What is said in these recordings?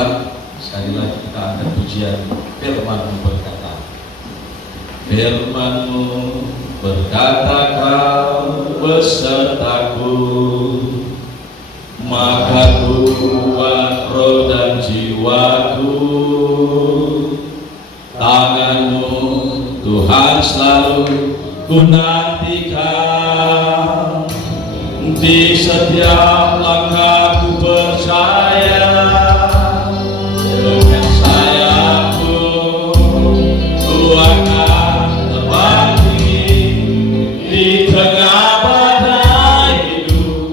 Tuhan, sekali lagi kita angkat pujian. Firman-Mu berkata, Firman-Mu berkata, Kau besertaku, maka kuat roh dan jiwaku. Tangan-Mu Tuhan selalu ku nantikan, di setiap langkahku percaya. Dengan sayapku ku akan terbang tinggi, di tengah badai hidup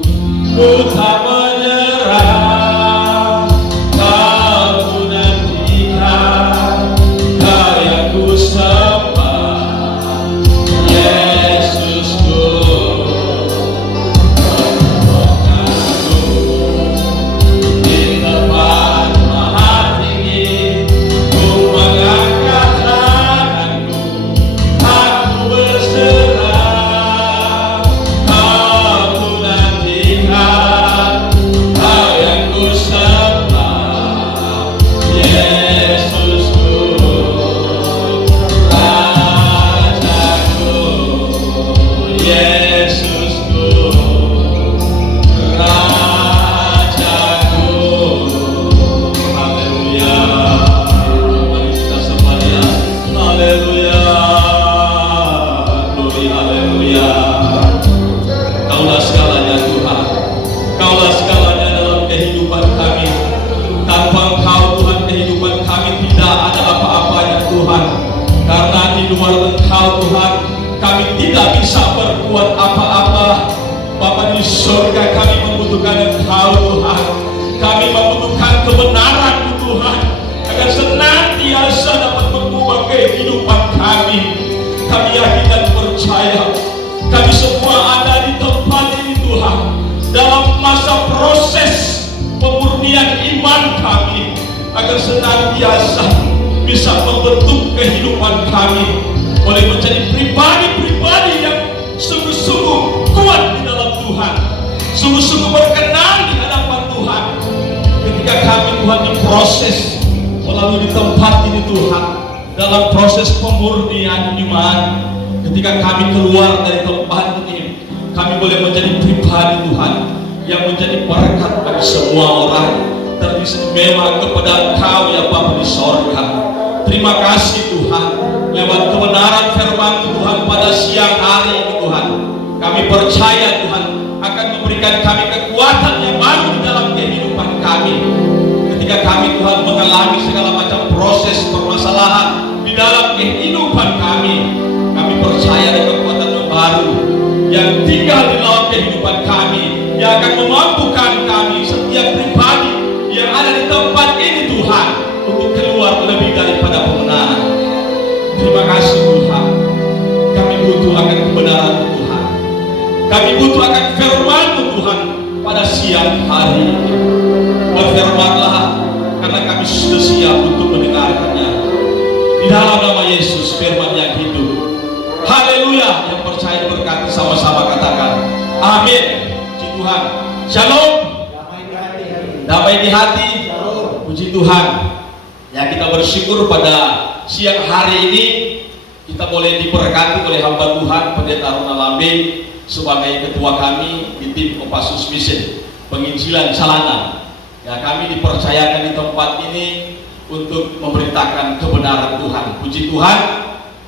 ku tak menyerah. Kau ku nantikan, Kau yang ku sembah, Yesusku. Di tempat maha tinggi ku mengangkat tanganku, aku berserah. Kau ku nantikan, Kau yang ku sembah, Yesusku, Rajaku, Yesusku, Rajaku. Haleluya. Mari kita sembah Dia. Haleluya. Glory, haleluya. Kaulah segalanya Tuhan. Kaulah segalanya dalam kehidupan kami. Tanpa Engkau Tuhan, kehidupan kami tidak ada apa-apanya Tuhan. Karena di luar Engkau Tuhan, kami tidak bisa berbuat apa-apa. Bapa di surga, kami membutuhkan Engkau Tuhan. Kami membutuhkan kebenaran Tuhan, agar senantiasa dapat mengubah kehidupan kami. Kami yakin dan percaya, kami semua ada di tempat ini Tuhan, dalam masa proses pemurnian iman kami, agar senantiasa bisa membentuk kehidupan kami, boleh menjadi pribadi-pribadi yang sungguh-sungguh kuat di dalam Tuhan, sungguh-sungguh berkenan di hadapan Tuhan. Ketika kami Tuhan diproses melalui di tempat ini Tuhan, dalam proses pemurnian iman, ketika kami keluar dari tempat ini, kami boleh menjadi pribadi Tuhan yang menjadi berkat bagi semua orang, teristimewa kepada Engkau ya Bapa di sorga. Terima kasih Tuhan, lewat kebenaran firman Tuhan pada siang hari ini Tuhan, kami percaya Tuhan akan memberikan kami kekuatan yang baru dalam kehidupan kami. Ketika kami Tuhan mengalami segala macam proses permasalahan di dalam kehidupan kami, kami percaya ada kekuatan yang baru yang tinggal di dalam kehidupan kami, yang akan memampukan kami setiap pribadi yang ada di tempat ini Tuhan, untuk keluar lebih daripada kebenaran. Terima kasih Tuhan. Kami butuh akan kebenaran Tuhan. Kami butuh akan firman Tuhan pada siang hari ini. Berfirmanlah, karena kami sudah siap untuk mendengarkannya. Di dalam nama Yesus, firman yang hidup. Haleluya. Yang percaya berkati sama-sama katakan amin. Puji Tuhan. Shalom. Damai di hati. Puji Tuhan. Ya, kita bersyukur pada siang hari ini kita boleh diberkati oleh hamba Tuhan Pendeta Aruna Lambe sebagai ketua kami di tim Kopassus Mission Penginjilan Salana. Ya, kami dipercayakan di tempat ini untuk memberitakan kebenaran Tuhan. Puji Tuhan.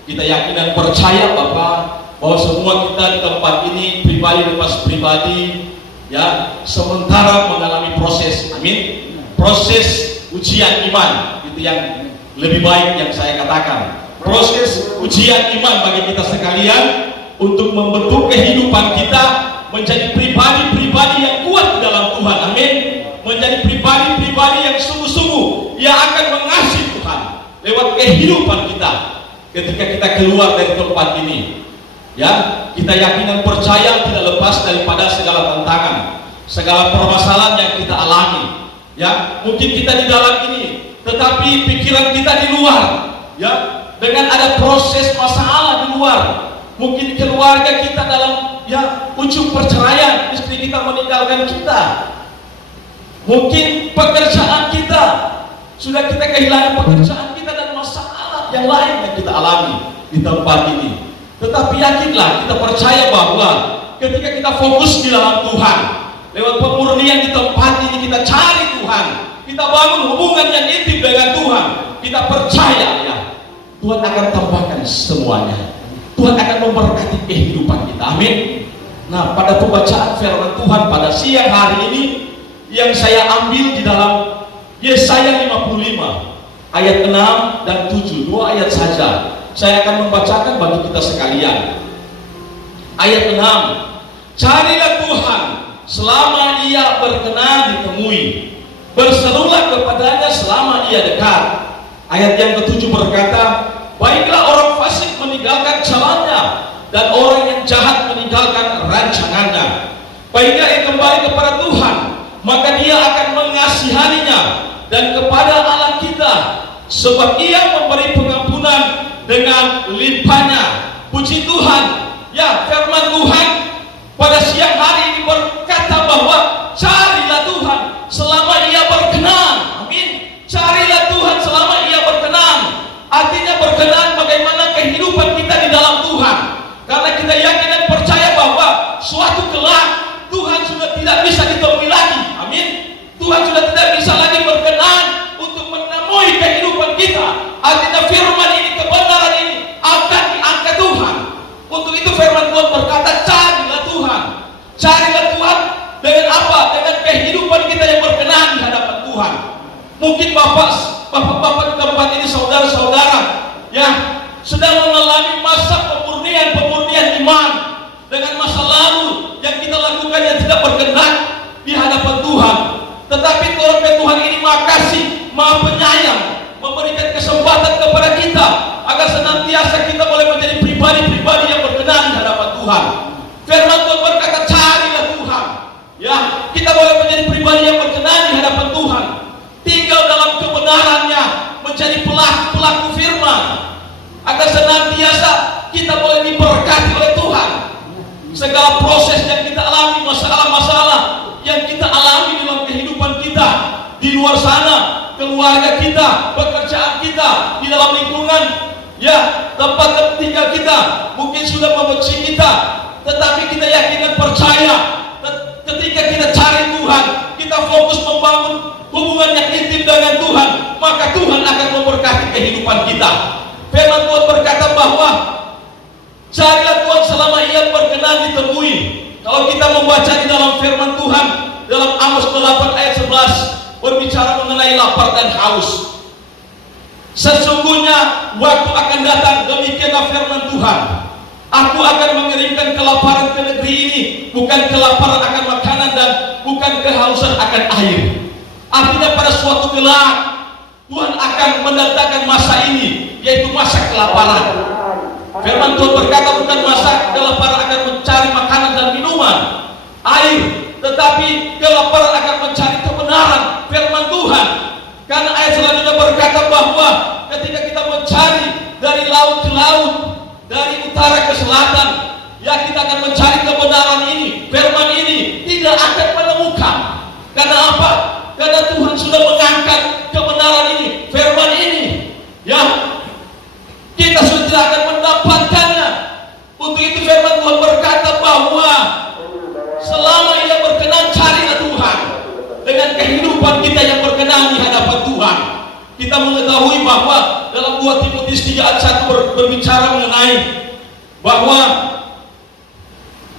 Kita yakin dan percaya Bapak, bahwa semua kita di tempat ini pribadi lepas pribadi, ya, sementara mengalami proses, amin, proses ujian iman, itu yang lebih baik yang saya katakan, proses ujian iman bagi kita sekalian untuk membentuk kehidupan kita menjadi pribadi-pribadi yang kuat di dalam Tuhan, amin, menjadi pribadi-pribadi yang sungguh-sungguh yang akan mengasihi Tuhan lewat kehidupan kita. Ketika kita keluar dari tempat ini, ya, kita yakin dan percaya tidak lepas daripada segala tantangan, segala permasalahan yang kita alami. Ya, mungkin kita di dalam ini, tetapi pikiran kita di luar. Ya, dengan ada proses masalah di luar. Mungkin keluarga kita dalam, ya, ujung perceraian, istri kita meninggalkan kita. Mungkin pekerjaan kita sudah kita kehilangan pekerjaan kita dan masalah yang lain yang kita alami di tempat ini. Tetapi yakinlah, kita percaya bahwa ketika kita fokus di dalam Tuhan, lewat pemurnian di tempat ini kita cari Tuhan, kita bangun hubungan yang intim dengan Tuhan, kita percaya ya Tuhan akan tambahkan semuanya. Tuhan akan memberkati kehidupan kita. Amin. Nah, pada pembacaan firman Tuhan pada siang hari ini yang saya ambil di dalam Yesaya 55 ayat 6 dan 7, 2 ayat saja. Saya akan membacakan bagi kita sekalian. Ayat 6. Carilah Tuhan selama ia berkenan ditemui. Berserulah kepadanya selama ia dekat. Ayat yang ke-7 berkata, baiklah orang fasik meninggalkan jalannya dan orang yang jahat meninggalkan rancangannya. Baiklah ia kembali kepada Tuhan, maka dia akan mengasihaninya, dan kepada Allah kita, sebab ia memberi pengampunan dengan limpahnya. Puji Tuhan. Ya, firman Tuhan pada siang hari ini berkata bahwa carilah Tuhan selama ia berkenan. Amin. Carilah Tuhan selama ia berkenan. Artinya berkenan bagaimana kehidupan kita di dalam Tuhan. Karena kita yakin dan percaya bahwa suatu kelak Tuhan sudah tidak bisa ditemui lagi. Amin. Tuhan sudah tidak bisa lagi berkenan untuk menemui kehidupan kita. Artinya firman ini, kebenaran ini akan diangkat Tuhan. Untuk itu firman Tuhan berkata, carilah Tuhan. Carilah Tuhan dengan apa? Dengan kehidupan kita yang berkenan di hadapan Tuhan. Mungkin bapak-bapak di tempat ini, saudara-saudara, ya, sedang mengalami masa pemurnian iman dengan masa lalu yang kita lakukan yang tidak berkenan di hadapan Tuhan. Tetapi Tuhan ini makasih, Maha Penyayang, memberikan kesempatan kepada kita agar senantiasa kita boleh menjadi pribadi-pribadi yang berkenan di hadapan Tuhan. Firman Tuhan berkata, carilah Tuhan. Ya, kita boleh menjadi pribadi yang berkenan di hadapan Tuhan. Tinggal dalam kebenarannya, menjadi pelaku firman, agar senantiasa kita boleh diberkati oleh Tuhan. Segala proses yang kita alami, masalah-masalah yang kita alami dalam kehidupan kita di luar sana, keluarga kita, pekerjaan kita, di dalam lingkungan, ya, tempat tinggal kita, mungkin sudah membenci kita, tetapi kita yakin dan percaya ketika kita cari Tuhan, kita fokus membangun hubungan yang intim dengan Tuhan, maka Tuhan akan memberkati kehidupan kita. Firman Tuhan berkata bahwa carilah Tuhan selama ia berkenan ditemui. Kalau kita membaca di dalam firman Tuhan dalam Amos 8 ayat 11 berbicara mengenai lapar dan haus. Sesungguhnya waktu akan datang, demikianlah firman Tuhan, aku akan mengirimkan kelaparan ke negeri ini, bukan kelaparan akan makanan dan bukan kehausan akan air. Artinya pada suatu kelak Tuhan akan mendatangkan masa ini, yaitu masa kelaparan. Firman Tuhan berkata bukan masa kelaparan akan mencari makanan dan minuman, air, tetapi kelaparan akan mencari kebenaran firman Tuhan. Karena ayat selanjutnya berkata bahwa ketika kita mencari dari laut ke laut, dari utara ke selatan, ya, kita akan mencari kebenaran ini, firman ini, tidak akan menemukan. Karena apa? Karena Tuhan sudah mengangkat kebenaran ini, firman ini, ya, kita sudah tidak akan mendapatkannya. Untuk itu firman Tuhan berkata bahwa selama ia berkenan, carilah Tuhan dengan kehidupan kita yang berkenan di hadapan Tuhan. Kita mengetahui bahwa dalam 2 Timotius 3 ayat 1 berbicara mengenai bahwa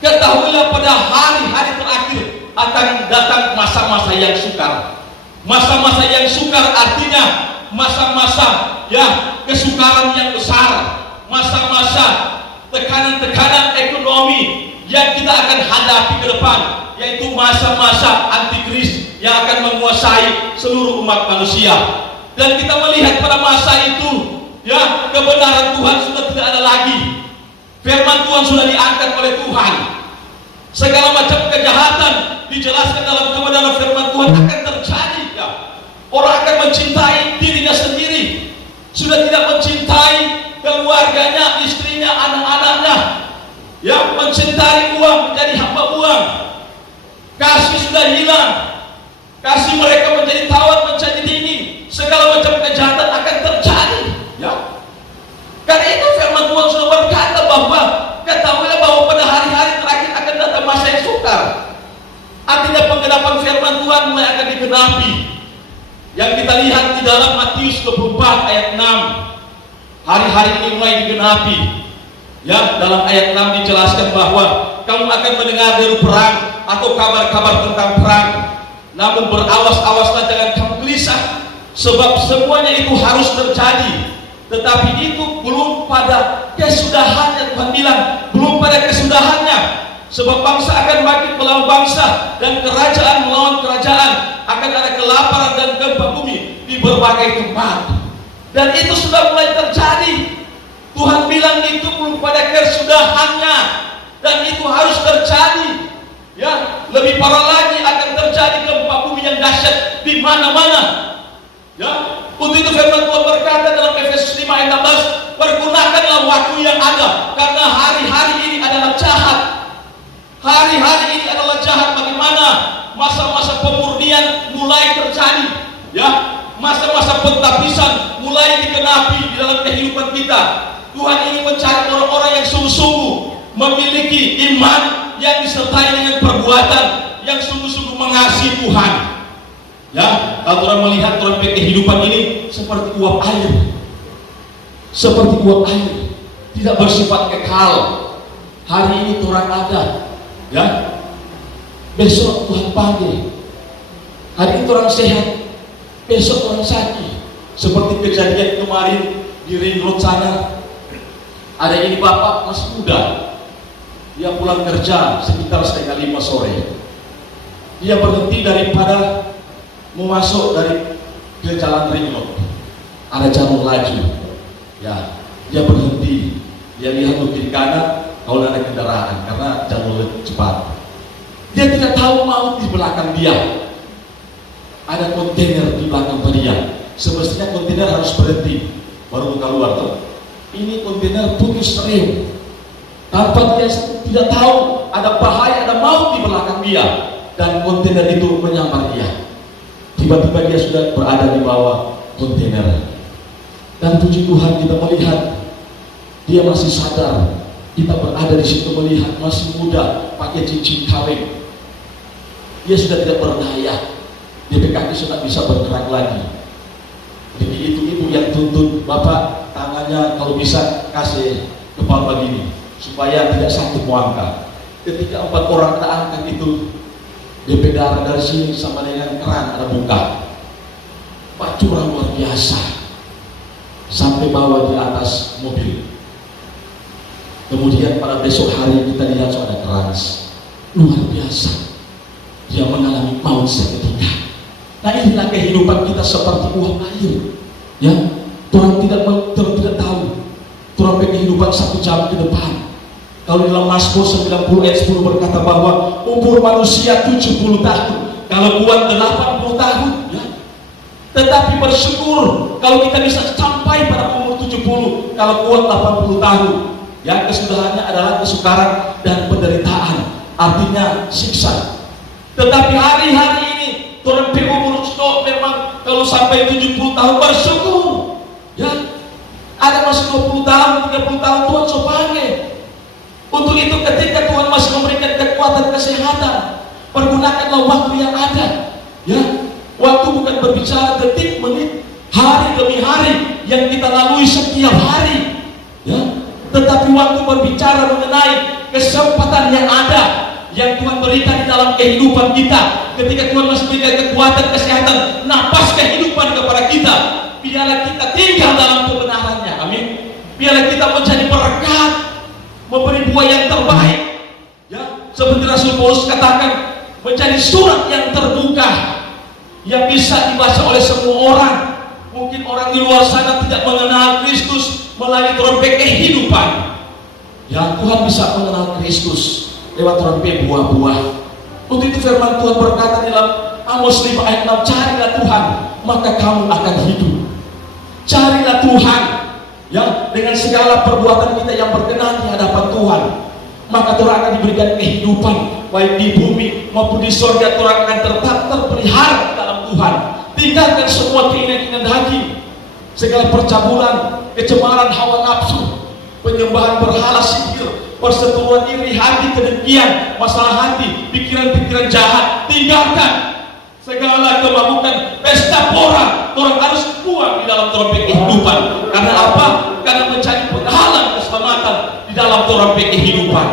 ketahuilah pada hari-hari terakhir akan datang masa-masa yang sukar. Masa-masa yang sukar artinya masa-masa, ya, kesukaran yang besar, masa-masa tekanan-tekanan ekonomi yang kita akan hadapi ke depan, yaitu masa-masa antikris yang akan menguasai seluruh umat manusia. Dan kita melihat pada masa itu, ya, kebenaran Tuhan sudah tidak ada lagi. Firman Tuhan sudah diangkat oleh Tuhan. Segala macam kejahatan dijelaskan dalam kebenaran firman Tuhan akan terjadi, ya. Orang akan mencintai dirinya sendiri, sudah tidak mencintai keluarganya, istrinya, anak-anaknya, ya, mencintai uang, menjadi hamba uang. Kasih sudah hilang, kasih mereka menjadi tawar, menjadi dingin. Segala macam ketetapan firman Tuhan mulai akan digenapi. Yang kita lihat di dalam Matius 24 ayat 6. Hari-hari ini mulai digenapi. Ya, dalam ayat 6 dijelaskan bahwa kamu akan mendengar deru perang atau kabar-kabar tentang perang. Namun berawas-awaslah, jangan kamu gelisah, sebab semuanya itu harus terjadi. Tetapi itu belum pada kesudahannya. Tuhan bilang belum pada kesudahannya. Sebab bangsa akan bangkit melawan bangsa dan kerajaan melawan kerajaan. Akan ada kelaparan dan gempa bumi di berbagai tempat. Dan itu sudah mulai terjadi. Tuhan bilang itu belum pada kesudahannya dan itu harus terjadi. Ya, lebih parah lagi akan terjadi gempa bumi yang dahsyat di mana-mana. Ya, untuk itu firman Tuhan berkata dalam Efesus 5 ayat 16, pergunakanlah waktu yang ada, karena hari-hari ini adalah jahat. Hari-hari ini adalah jahat. Bagaimana masa-masa pemurnian mulai terjadi, ya, masa-masa pentapisan mulai digenapi di dalam kehidupan kita. Tuhan ingin mencari orang-orang yang sungguh-sungguh memiliki iman yang disertai dengan perbuatan yang sungguh-sungguh mengasihi Tuhan. Ya, kalau orang melihat orang kehidupan ini seperti uap air, seperti uap air, tidak bersifat kekal. Hari ini orang ada, ya, besok Tuhan panggil. Hari ini orang sehat, besok orang sakit. Seperti kejadian kemarin di Ring Road sana. Ada ini bapak masih muda, dia pulang kerja sekitar 4:30 sore. Dia berhenti daripada mau masuk dari ke jalan Ring Road, ada jalur laju, ya, dia berhenti, dia lihat ke kiri kanan kalau ada kendaraan karena jalur cepat. Dia tidak tahu mau di belakang dia ada kontainer di belakang dia. Semestinya kontainer harus berhenti baru buka luar tuh. Ini kontainer putus rem tanpa dia tidak tahu ada bahaya, ada maut di belakang dia, dan kontainer itu menyambar dia. Tiba-tiba dia sudah berada di bawah kontainer, dan puji Tuhan kita melihat dia masih sadar. Kita berada di situ melihat masih muda, pakai cincin kawin. Dia sudah tidak berdaya, dia kaki sudah bisa bergerak lagi. Jadi itu yang tuntut bapak tangannya kalau bisa kasih kepala begini supaya tidak sakit mau angkat. Ketika 4 orang kita angkat itu, DP darah dari sini sama dengan keran ada buka, Pak, curah luar biasa sampai bawah di atas mobil. Kemudian pada besok hari kita lihat ada keras luar biasa, dia mengalami maut seketika. Nah, inilah kehidupan kita seperti uap air, ya. Tuhan tidak tahu Tuhan kehidupan 1 jam ke depan. Kalau dalam Mazmur 90 ayat 10 berkata bahwa umur manusia 70 tahun, kalau kuat 80 tahun, ya. Tetapi bersyukur kalau kita bisa sampai pada umur 70, kalau kuat 80 tahun. Yang kesudahannya adalah kesukaran dan penderitaan, artinya siksa. Tetapi hari-hari ini Tuhan umur memang kalau sampai 70 tahun bersyukur, ya. Ada masih 20 tahun, 30 tahun Tuhan sopange. Untuk itu ketika Tuhan masih memberikan kekuatan kesehatan, pergunakanlah waktu yang ada, ya. Waktu bukan berbicara detik, menit, hari demi hari yang kita lalui setiap hari, ya. Tetapi waktu berbicara mengenai kesempatan yang ada yang Tuhan berikan di dalam kehidupan kita. Ketika Tuhan masih berikan kekuatan kesehatan, napas kehidupan kepada kita, biarlah kita tinggal dalam kebenarannya. Amin. Biarlah kita menjadi berkat, memberi buah yang terbaik, ya. Seperti Rasul Paulus katakan, menjadi surat yang terbuka yang bisa dibaca oleh semua orang. Mungkin orang di luar sana tidak mengenal Kristus melalui trompet kehidupan, ya. Tuhan bisa mengenal Kristus lewat trompet buah-buah. Untuk itu firman Tuhan berkata dalam Amos 5 ayat 6, carilah Tuhan maka kamu akan hidup. Carilah Tuhan, ya, dengan segala perbuatan kita yang berkenan di hadapan Tuhan, maka Tuhan akan diberikan kehidupan baik di bumi maupun di surga. Tuhan akan tetap terpelihara dalam Tuhan. Tinggalkan semua keinginan daging, segala percabulan, kecemaran hawa nafsu, penyembahan berhala sihir, perseteruan iri hati, kedengkian, masalah hati, pikiran-pikiran jahat, tinggalkan. Segala kemabukan, pesta pora, orang harus buang di dalam trompet kehidupan. Karena apa? Karena mencari penghalang keselamatan di dalam trompet kehidupan.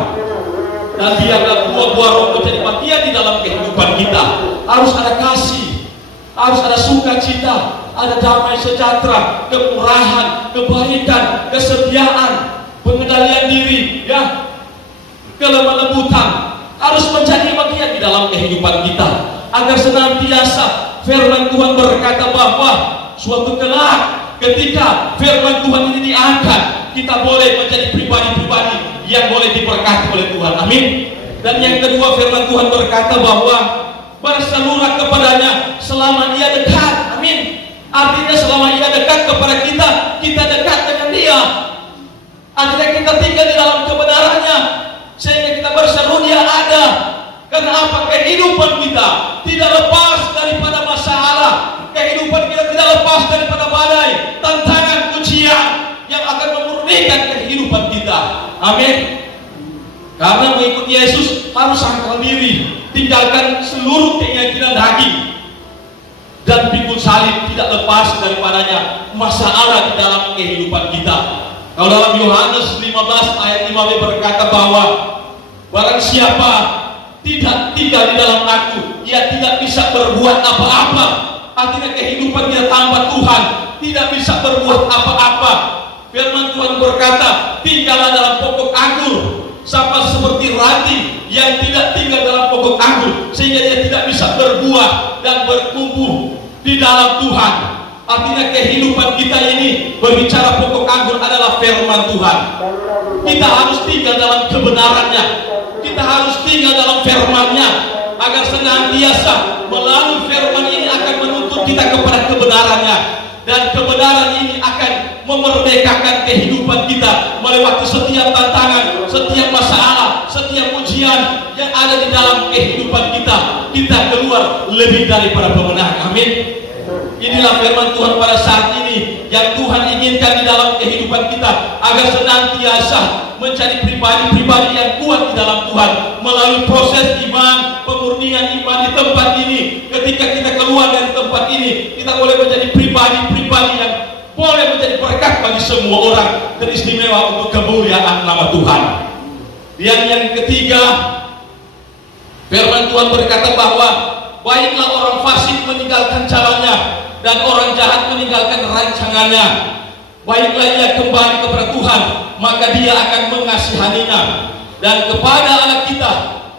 Dan biarlah buah-buah roh menjadi bagian di dalam kehidupan kita. Harus ada kasih, harus ada sukacita, ada damai sejahtera, kemurahan, kebaikan, kesetiaan, pengendalian diri, ya, kelemah lembutan harus menjadi bagian di dalam kehidupan kita, agar senantiasa firman Tuhan berkata bahwa suatu kelak ketika firman Tuhan ini diangkat, kita boleh menjadi pribadi-pribadi yang boleh diberkati oleh Tuhan. Amin. Dan yang kedua, firman Tuhan berkata bahwa berseluruh kepadanya selama ia dekat. Amin. Artinya selama ia dekat kepada kita, kita dekat dengan dia. Artinya kita tinggal di dalam kebenarannya, sehingga kita berseru dia ada. Karena apa? Kehidupan kita tidak lepas daripada masalah. Kehidupan kita tidak lepas daripada badai, tantangan, ujian yang akan memurnikan kehidupan kita. Amin. Karena mengikuti Yesus harus sangkal diri, tinggalkan seluruh keyakinan daging, dan pikul salib tidak lepas daripadanya masalah di dalam kehidupan kita. Kalau dalam Yohanes 15 ayat 5b berkata bahwa barang siapa tidak tinggal di dalam aku, ia tidak bisa berbuat apa-apa. Artinya kehidupan dia tanpa Tuhan tidak bisa berbuat apa-apa. Firman Tuhan berkata, tinggallah dalam pokok anggur, sama seperti ranting yang tidak tinggal dalam pokok anggur, sehingga dia tidak bisa berbuah dan bertumbuh di dalam Tuhan. Artinya kehidupan kita ini berbicara pokok anggur adalah firman Tuhan. Kita harus tinggal dalam kebenarannya, kita harus tinggal dalam firman-Nya, agar senantiasa melalui firman ini akan menuntut kita kepada kebenarannya, dan kebenaran ini akan memerdekakan kehidupan kita melewati setiap tantangan, setiap masalah, setiap ujian yang ada di dalam kehidupan kita. Kita keluar lebih daripada pemenang. Amin. Inilah firman Tuhan pada saat ini yang Tuhan inginkan di dalam kehidupan kita, agar senantiasa menjadi pribadi-pribadi yang kuat di dalam Tuhan melalui proses iman, pemurnian iman di tempat ini. Ketika kita keluar dari tempat ini, kita boleh menjadi pribadi-pribadi yang boleh menjadi berkat bagi semua orang dan istimewa untuk kemuliaan nama Tuhan. Dan yang ketiga, firman Tuhan berkata bahwa baiklah orang fasik meninggalkan jalannya dan orang jahat meninggalkan rancangannya. Baiklah ia kembali kepada Tuhan, maka dia akan mengasihaninya, dan kepada anak kita,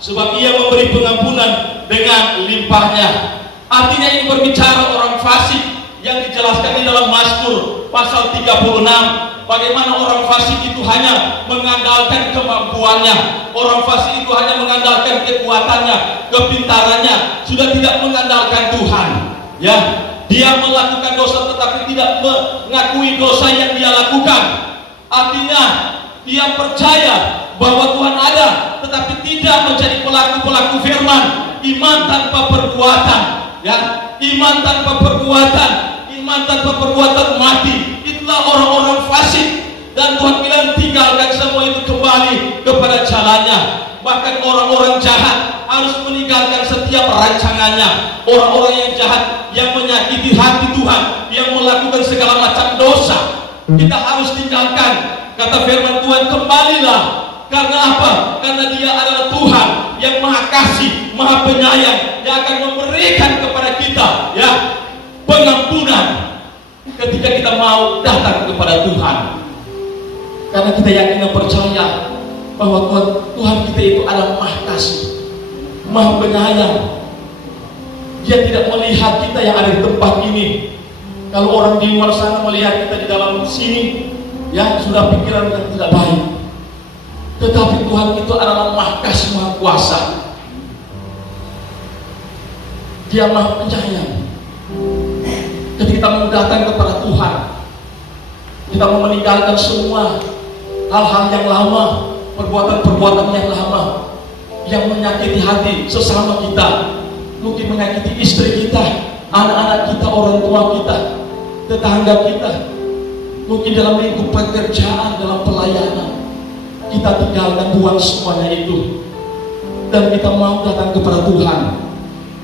sebab ia memberi pengampunan dengan limpahnya. Artinya ini berbicara orang fasik yang dijelaskan di dalam Mazmur pasal 36. Bagaimana orang fasik itu hanya mengandalkan kemampuannya, orang fasik itu hanya mengandalkan kekuatannya, kepintarannya, sudah tidak mengandalkan Tuhan. Ya, dia melakukan dosa tetapi tidak mengakui dosa yang dia lakukan. Artinya dia percaya bahwa Tuhan ada, tetapi tidak menjadi pelaku-pelaku firman. Iman tanpa perbuatan, ya, iman tanpa perbuatan, iman tanpa perbuatan mati. Itulah orang-orang fasik. Dan Tuhan bilang tinggalkan semua itu, kembali kepada jalannya. Bahkan orang-orang jahat harus meninggalkan setiap rancangannya. Orang-orang yang jahat, yang menyakiti hati Tuhan, yang melakukan segala macam dosa, kita harus tinggalkan. Kata firman Tuhan, kembalilah. Karena apa? Karena dia adalah Tuhan yang maha kasih, maha penyayang, yang akan memberikan kepada kita, ya, pengampunan ketika kita mau datang kepada Tuhan. Karena kita yakin dan percaya bahwa Tuhan kita itu adalah maha kasih, maha penyayang. Dia tidak melihat kita yang ada di tempat ini. Kalau orang di luar sana melihat kita di dalam sini, ya, sudah pikiran yang tidak baik. Tetapi Tuhan itu adalah maha kasih, maha kuasa. Dia maha penyayang. Ketika kita mau datang kepada Tuhan, kita mau meninggalkan semua hal-hal yang lama, perbuatan-perbuatan yang lama yang menyakiti hati sesama kita, mungkin menyakiti istri kita, anak-anak kita, orang tua kita, tetangga kita, mungkin dalam lingkup pekerjaan, dalam pelayanan. kita tinggalkan, buang semuanya itu, dan kita mau datang kepada Tuhan,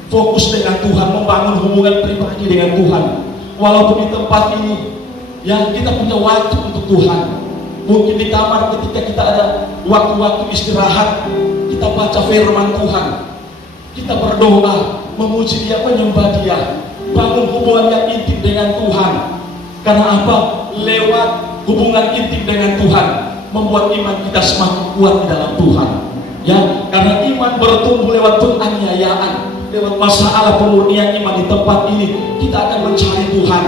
fokus dengan Tuhan, membangun hubungan pribadi dengan Tuhan. Walaupun di tempat ini ya kita punya waktu untuk Tuhan, mungkin di kamar ketika kita ada waktu-waktu istirahat, kita baca firman Tuhan, kita berdoa, memuji Dia, menyembah Dia, bangun hubungan yang intim dengan Tuhan. Karena apa? Lewat hubungan intim dengan Tuhan membuat iman kita semakin kuat di dalam Tuhan. Ya, karena iman bertumbuh lewat penganiayaan, lewat masalah pemurnian iman di tempat ini, kita akan mencari Tuhan.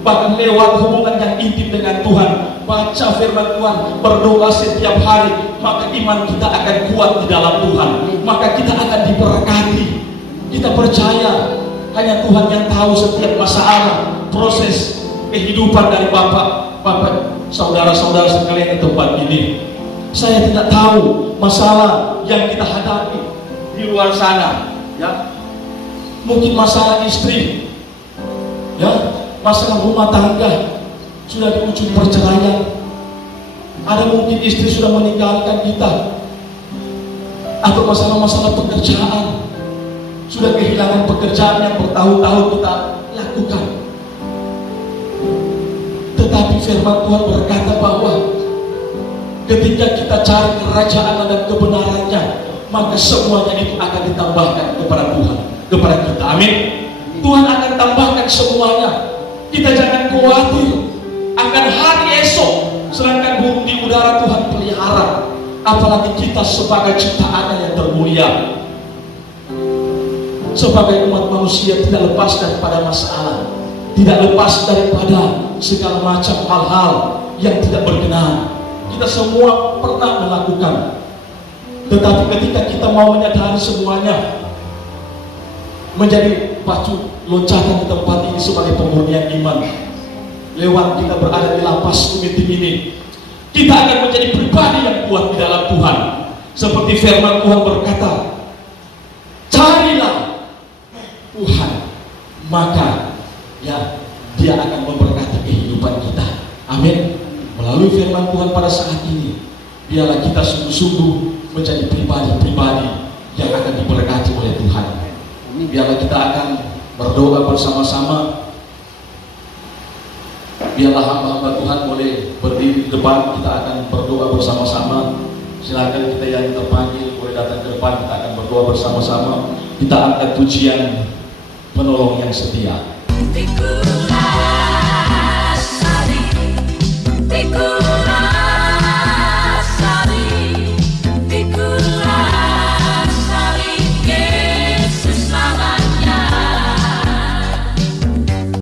Bahkan lewat hubungan yang intim dengan Tuhan, baca firman Tuhan, berdoa setiap hari, maka iman kita akan kuat di dalam Tuhan, maka kita akan diberkati. Kita percaya hanya Tuhan yang tahu setiap masalah, proses kehidupan dari Bapak, saudara-saudara sekalian di tempat ini. Saya tidak tahu masalah yang kita hadapi di luar sana, ya. Mungkin masalah istri, ya, masalah rumah tangga, sudah di ujung perceraian. Ada mungkin istri sudah meninggalkan kita, atau masalah-masalah pekerjaan, sudah kehilangan pekerjaan yang bertahun-tahun kita lakukan. Tetapi firman Tuhan berkata bahwa ketika kita cari kerajaan dan kebenarannya, maka semuanya itu akan ditambahkan kepada Tuhan, kepada kita. Amin. Tuhan akan tambahkan semuanya. Kita jangan khawatir akan hari esok, sedangkan burung di udara Tuhan pelihara. Apalagi kita sebagai ciptaan yang termulia, sebagai umat manusia, tidak lepas daripada masalah, tidak lepas daripada segala macam hal-hal yang tidak berkenan. Kita semua pernah melakukan. Tetapi ketika kita mau menyadari semuanya, menjadi pacu loncatan di tempat ini sebagai pemurnian iman, lewat kita berada di lapas primitif ini, kita akan menjadi pribadi yang kuat di dalam Tuhan. Seperti firman Tuhan berkata, carilah Tuhan, maka ya Dia akan memberkati kehidupan kita. Amin. Melalui firman Tuhan pada saat ini, biarlah kita sungguh-sungguh menjadi pribadi-pribadi yang akan diberkati oleh Tuhan. Biarlah kita akan berdoa bersama-sama. Biarlah hamba-hamba Tuhan boleh berdiri di depan, kita akan berdoa bersama-sama. Silakan kita yang terpanggil boleh datang ke depan, kita akan berdoa bersama-sama. Kita angkat pujian penolong yang setia.